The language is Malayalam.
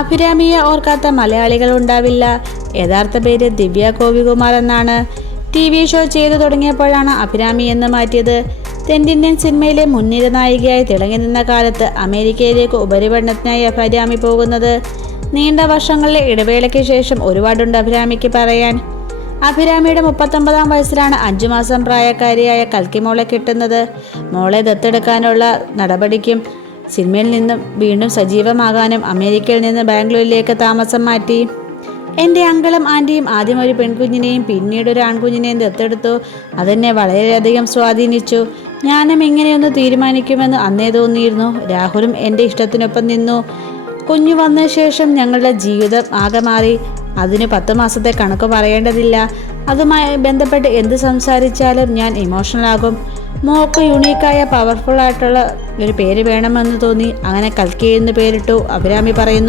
അഭിരാമിയെ ഓർക്കാത്ത മലയാളികൾ ഉണ്ടാവില്ല. യഥാർത്ഥ പേര് ദിവ്യ ഗോപികുമാർ എന്നാണ്. TV ഷോ ചെയ്തു തുടങ്ങിയപ്പോഴാണ് അഭിരാമി എന്ന് മാറ്റിയത്. തെന്നിന്ത്യൻ സിനിമയിലെ മുൻനിര നായികയായി തിളങ്ങി നിന്ന കാലത്ത് അമേരിക്കയിലേക്ക് ഉപരിപഠനത്തിനായി അഭിരാമി പോകുന്നത്. നീണ്ട വർഷങ്ങളിലെ ഇടവേളയ്ക്ക് ശേഷം ഒരുപാടുണ്ട് അഭിരാമിക്ക് പറയാൻ. അഭിരാമിയുടെ 39-ാം വയസ്സിലാണ് 5 മാസം പ്രായക്കാരിയായ കൽക്കി മോളെ കിട്ടുന്നത്. മോളെ ദത്തെടുക്കാനുള്ള നടപടിക്കും സിനിമയിൽ നിന്നും വീണ്ടും സജീവമാകാനും അമേരിക്കയിൽ നിന്ന് ബാംഗ്ലൂരിലേക്ക് താമസം മാറ്റി. എൻ്റെ അങ്കിളും ആൻറ്റിയും ആദ്യം ഒരു പെൺകുഞ്ഞിനെയും പിന്നീട് ഒരു ആൺകുഞ്ഞിനെയും ദത്തെടുത്തു. അതെന്നെ വളരെയധികം സ്വാധീനിച്ചു. ഞാനും ഇങ്ങനെയൊന്ന് തീരുമാനിക്കുമെന്ന് അന്നേ തോന്നിയിരുന്നു. രാഹുലും എൻ്റെ ഇഷ്ടത്തിനൊപ്പം നിന്നു. കുഞ്ഞു വന്ന ശേഷം ഞങ്ങളുടെ ജീവിതം ആകെ മാറി. അതിന് 10 മാസത്തെ കണക്ക് പറയേണ്ടതില്ല. അതുമായി ബന്ധപ്പെട്ട് എന്ത് സംസാരിച്ചാലും ഞാൻ ഇമോഷണൽ ആകും. മോക്ക് യുണീക്കായ പവർഫുൾ ആയിട്ടുള്ള ഒരു പേര് വേണമെന്ന് തോന്നി. അങ്ങനെ കൽക്കി എന്ന് പേരിട്ടു. അഭിരാമി പറയുന്നു.